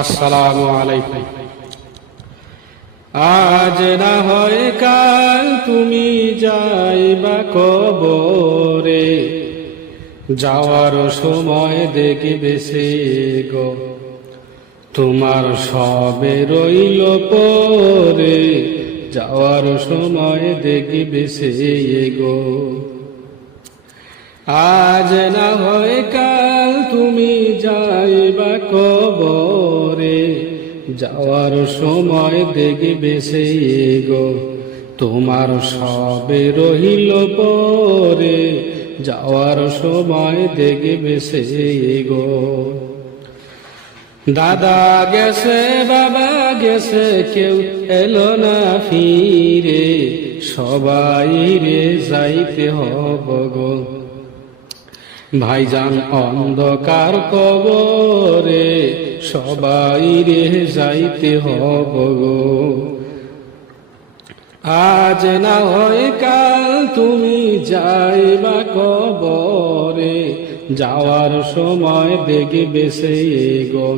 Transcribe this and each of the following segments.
আসসালামু আলাইকুম। আজ না হয় কাল তুমি যাইবা কবরে, যাওয়ার সময় দেখবে সে গো তোমার সবে রইল পরে, যাওয়ার সময় দেখবে সে গো। আজ না হয় কাল তুমি যাইবা কবরে, যাওয়ার সময় দেখবে সে গো তোমার সবে রহিল পরে, যাওয়ার সময় দেখবে সে গো। দাদা গেছে বাবা গেছে কেউ এলো না ফিরে, সবাই রে যাইতে হব গো ভাইজান অন্ধকার কবরে, সবাই রে যাইতে হব গো। আজ না হয় কাল তুমি যাইবা কবরে, যাওয়ার সময় দেখবে সে গো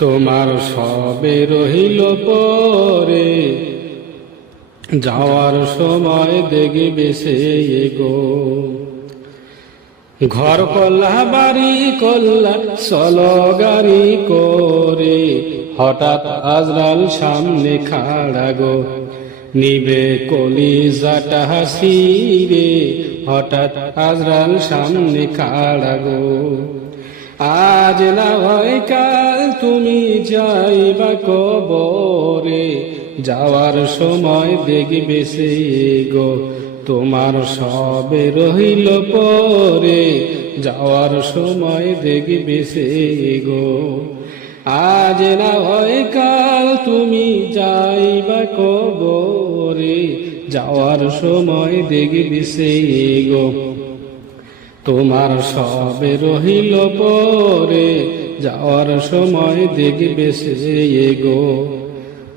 তোমার সবে রহিল পরে, যাওয়ার সময় দেখবে সে গো। ঘর কল্লা বাড়ি কল্লা চলো গাড়ি করে, হঠাৎ আজরাল সামনে খাড়া গো নিবে কলিজাটা হাসিরে, হঠাৎ আজরাল সামনে খাড়া গো। আজ না হয় কাল তুমি যাইবা কবরে, যাওয়ার সময় দেখবে সে গো তোমার সবে রহিল পরে, যাওয়ার সময় দেখবে সে গো। আজ না হয় কাল তুমি যাইবা কবরে, যাওয়ার সময় দেখবে সে গো তোমার সবে রহিল পরে, যাওয়ার সময় দেখবে সে গো।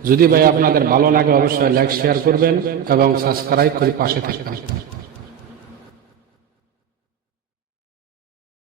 যদি ভাই আপনাদের ভালো লাগে অবশ্যই লাইক শেয়ার করবেন এবং সাবস্ক্রাইব করে পাশে থাকবেন।